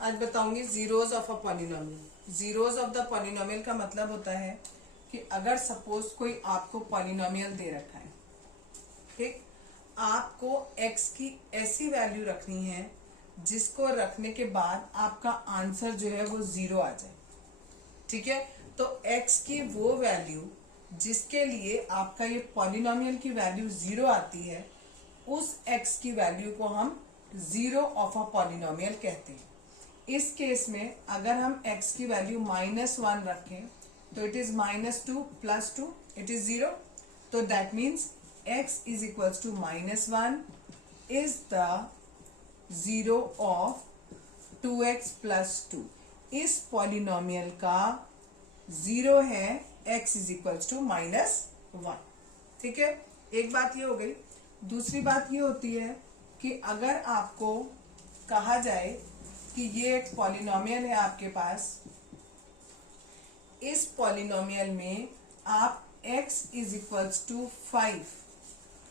आज बताऊंगी zeros of a polynomial. Zeros of the polynomial का मतलब होता है कि अगर सपोज कोई आपको पॉलिनोमियल दे रखा है, ठीक, आपको x की ऐसी वैल्यू रखनी है जिसको रखने के बाद आपका आंसर जो है वो जीरो आ जाए। ठीक है, तो x की वो वैल्यू जिसके लिए आपका ये पॉलिनोमियल की वैल्यू जीरो आती है, उस x की वैल्यू को हम जीरो ऑफ अ पॉलिनोमियल कहते हैं। इस केस में अगर हम x की वैल्यू -1 रखें तो इट इज -2 + 2, इट इज 0। तो that means x is equals to -1 is the zero of 2x + 2। इस पॉलिनोमियल का जीरो है x इज इक्वल्स टू -1। ठीक है, एक बात ये हो गई। दूसरी बात ये होती है कि अगर आपको कहा जाए कि ये एक पॉलिनोमियल है आपके पास, इस पॉलिनोमियल में आप x इज इक्वल्स टू 5,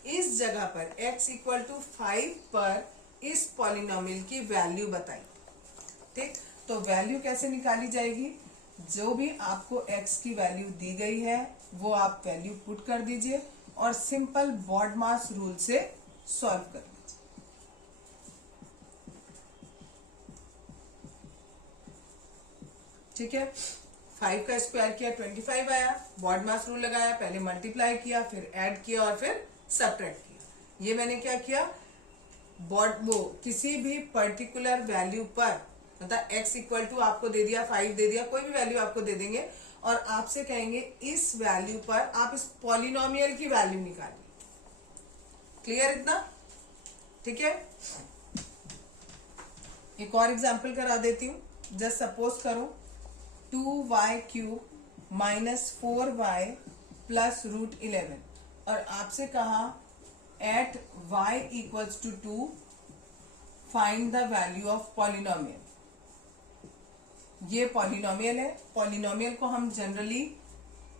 इस जगह पर x इक्वल टू 5 पर इस पॉलिनोमियल की वैल्यू बताई। ठीक, तो वैल्यू कैसे निकाली जाएगी? जो भी आपको x की वैल्यू दी गई है वो आप वैल्यू पुट कर दीजिए और सिंपल बॉडमास रूल से सॉल्व कर लीजिए। ठीक है, 5 का स्क्वायर किया 25 आया, बॉडमास रूल लगाया, पहले मल्टीप्लाई किया, फिर ऐड किया और फिर सब्ट्रैक्ट किया। ये मैंने क्या किया, वो किसी भी पर्टिकुलर वैल्यू पर, मतलब x इक्वल टू आपको दे दिया, 5 दे दिया, कोई भी वैल्यू आपको दे देंगे और आपसे कहेंगे इस वैल्यू पर आप इस पॉलिनोमियल की वैल्यू निकालिए। क्लियर इतना? ठीक है, एक और एग्जांपल करा देती हूं। जस्ट सपोज करो 2y³ -4y + √11 और आपसे कहा at y equals to 2 find the value of polynomial. ये पॉलिनोमियल है। पॉलिनोमियल को हम जनरली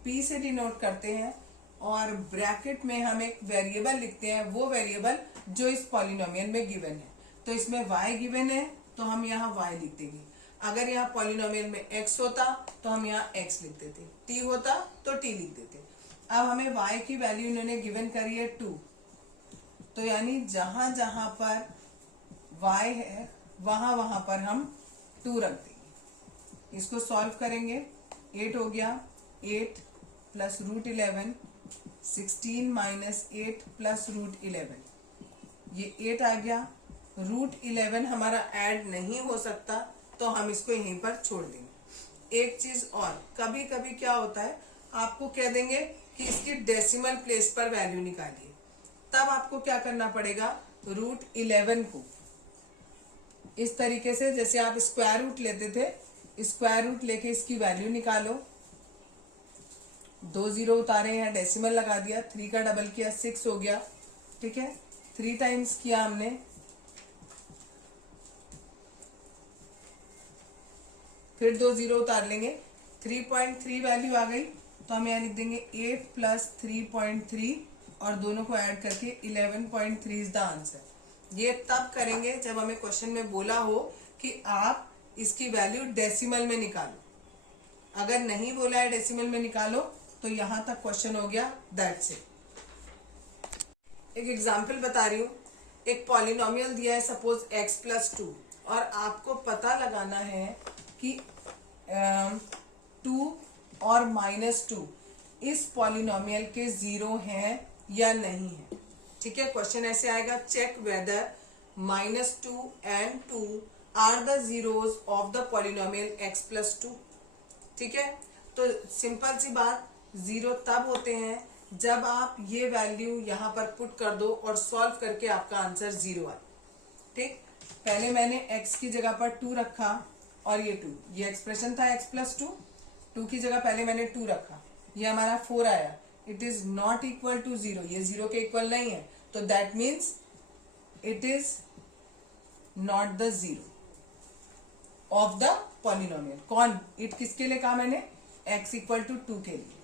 p से डिनोट करते हैं और ब्रैकेट में हम एक वेरिएबल लिखते हैं, वो वेरिएबल जो इस पॉलिनोमियल में गिवन है। तो इसमें y गिवन है तो हम यहाँ y लिख देंगे। अगर यहाँ पॉलिनोमियल में x होता तो हम यहाँ x लिख देते, t होता तो t लिख देते। अब हमें y की वैल्यू इन्होंने गिवन करी है 2, तो यानी जहां जहां पर y है वहां वहां पर हम 2 रख देंगे। इसको सॉल्व करेंगे, 8 हो गया, 8 + √11, 16 - 8 + √11, ये 8 आ गया। √11 हमारा ऐड नहीं हो सकता तो हम इसको यहीं पर छोड़ देंगे। एक चीज और, कभी कभी क्या होता है, आपको कह देंगे कि इसकी डेसिमल प्लेस पर वैल्यू निकालिए, तब आपको क्या करना पड़ेगा, √11 को इस तरीके से, जैसे आप स्क्वायर रूट लेते थे, स्क्वायर रूट लेके इसकी वैल्यू निकालो। 2 0 उतारे हैं, डेसिमल लगा दिया, 3 का डबल किया 6 हो गया। ठीक है, 3 टाइम्स किया हमने, फिर 2 0 उतार लेंगे, 3.3 वैल्यू आ गई तो हम यहाँ लिख देंगे 8 + 3.3 और दोनों को ऐड करके 11.3 इज द आंसर। ये तब करेंगे जब हमें क्वेश्चन में बोला हो कि आप इसकी वैल्यू डेसिमल में निकालो। अगर नहीं बोला है डेसिमल में निकालो तो यहां तक क्वेश्चन हो गया, दैट्स इट। एक एग्जांपल बता रही हूं। एक पॉलिनोमियल दिया है सपोज x + 2 और आपको पता लगाना है कि 2 और -2 इस पॉलिनोमियल के जीरो हैं या नहीं है। ठीक है, क्वेश्चन ऐसे आएगा, check whether -2 and 2 are the zeros of the polynomial x + 2। ठीक है, तो सिंपल सी बात, जीरो तब होते हैं जब आप ये वैल्यू यहाँ पर पुट कर दो और सॉल्व करके आपका आंसर जीरो आए। ठीक, पहले मैंने x की जगह पर 2 रखा और ये 2, ये एक्सप्रेशन था x + 2, 2 की जगह पहले मैंने 2 रखा, ये हमारा 4 आया, it is not equal to 0, ये 0 के इक्वल नहीं है, तो that means it is not the zero of the polynomial. कौन, इट किसके लिए कहा मैंने, x इक्वल टू 2 के लिए।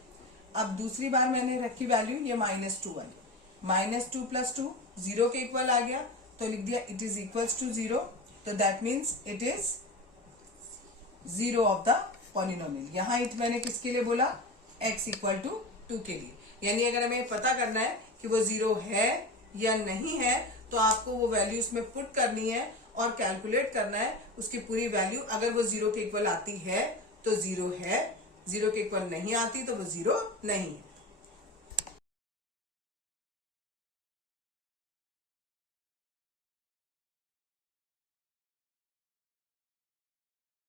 अब दूसरी बार मैंने रखी वैल्यू ये -2 वाली, -2 + 2 0 के इक्वल आ गया तो लिख दिया इट इज इक्वल्स टू 0, तो that means it is zero of the polynomial. यहाँ इट मैंने किसके लिए बोला, x इक्वल टू 2 के लिए। यानी अगर हमें पता करना है कि वो जीरो है या नहीं है तो आपको वो वैल्यू उसमें पुट करनी है और कैलकुलेट करना है उसकी पूरी वैल्यू। अगर वो जीरो के इक्वल आती है तो जीरो है, जीरो के इक्वल नहीं आती तो वो जीरो नहीं है।